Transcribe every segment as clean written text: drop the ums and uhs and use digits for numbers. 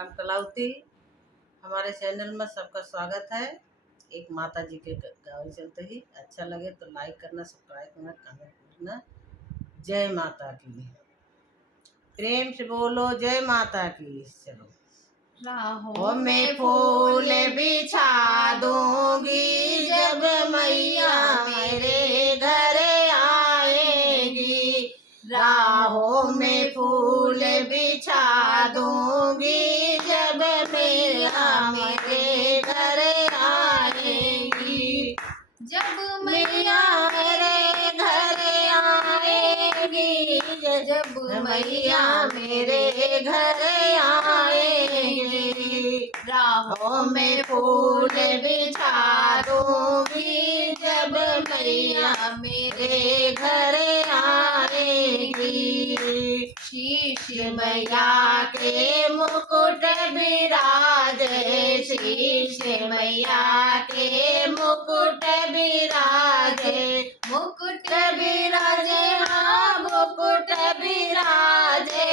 हम कलावती। हमारे चैनल में सबका स्वागत है। एक माता जी के गावे चलते ही अच्छा लगे तो लाइक करना, सब्सक्राइब करना, कमेंट करना। जय माता की। प्रेम से बोलो जय माता की। चलो। राहों मैं फूल बिछा दूंगी जब मैया मेरे घर आएगी। राहों में फूल बिछा दूंगी जब मैया मेरे घर आएगी। जब मैया मेरे घर आएगी, जब मैया मेरे घर आएगी। राहों में फूल बिछा दूंगी जब मैया मेरे घर आएगी। शीश मैया के मुकुट विराजे, शीश मैया के मुकुट विराजे, मुकुट विराजे, हाँ मुकुट विराजे।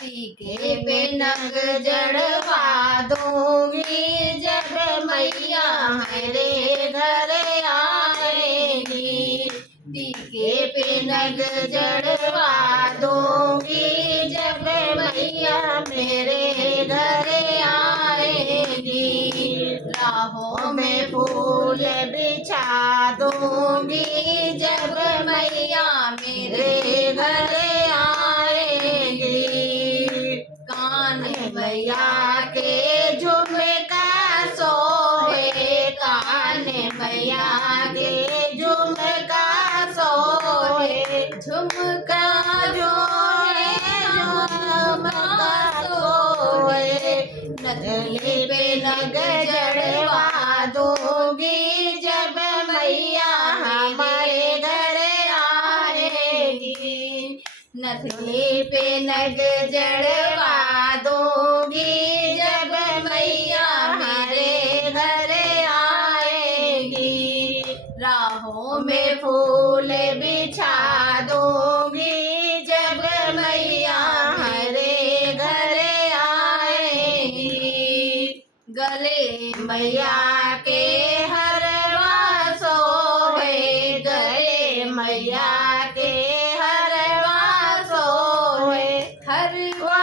टीके पे नग जड़वा दूंगी जब मैया मेरे घर आएगी। टीके पे नग जड़वा दूंगी जब मैया मेरे घर आएगी। राहों में फूल बिछा दूंगी जब मैया मेरे घर आएगी। कान मैया के झुमका सोहे, कान मैया के झुमका सोहे, झुमका जो है झुमका सोहे। नथनी पे नग जड़वा दूंगी जब मैया हमारे घर आएगी। नथनी पे नग जड़वा दूंगी जब मैया मेरे घर आएगी। राहों में फूल बिछा दूंगी जब मैया मेरे घर आएगी। गले मैया के हरवा सोहे, गले मैया के हरवा सोहे, हरवा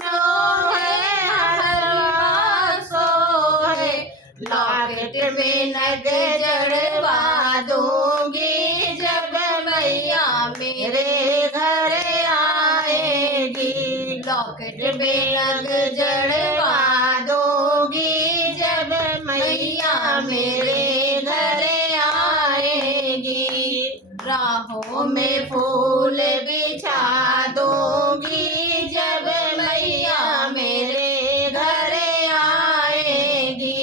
सोहे, हरवा सोहे। लॉकेट में नग जड़वा दूंगी जब मैया मेरे घर आएगी। लॉकेट में नग जड़वा दूंगी जब मैया मेरे घर आएगी। राहों में फूल बिछा दूंगी जब मैया मेरे घर आएगी।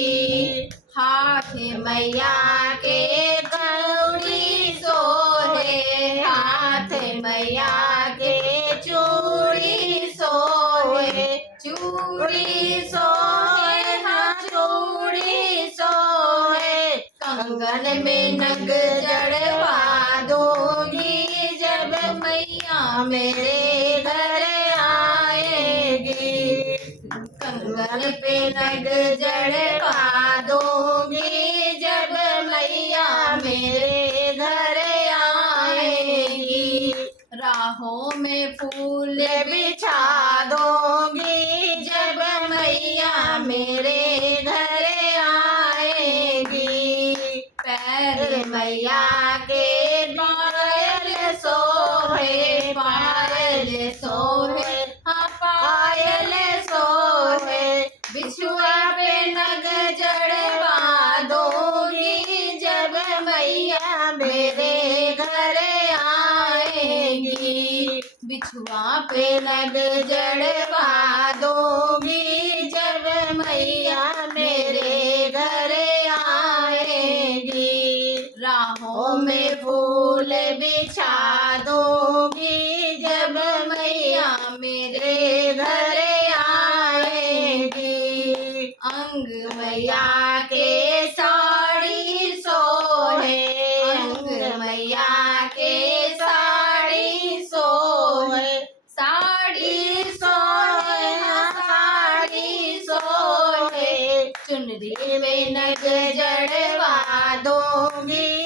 हाथ मैया के कौड़ी सोहे, हाथ मैया के चूड़ी सोहे, चूड़ी सोहे, हाँ चूड़ी सोहे। कंगन में नग जड़वा दूंगी जब मैया मेरे घर आएगी। कंगन पे नग जड़वा दूंगी जब मैया मेरे घर आएगी। राहों में फूल बिछा दूंगी जब मैया मेरे घर आएगी। पैर मैया के पायल सोहे, पायल सोहे, हाँ पायल सोहे। बिछुआ पे नग जड़वा दूंगी जब मैया मेरे घर आएगी। बिछुआ पे नग जड़वा दूंगी जब मैया मेरे घर आएगी। राहों में फूल बिछा दूंगी जब मैया मेरे घर आएगी। अंग मैया के साड़ी सोहे, अंग मैया के साड़ी सोहे, साड़ी सोहे, साड़ी चुनरी में नग जड़वा दूंगी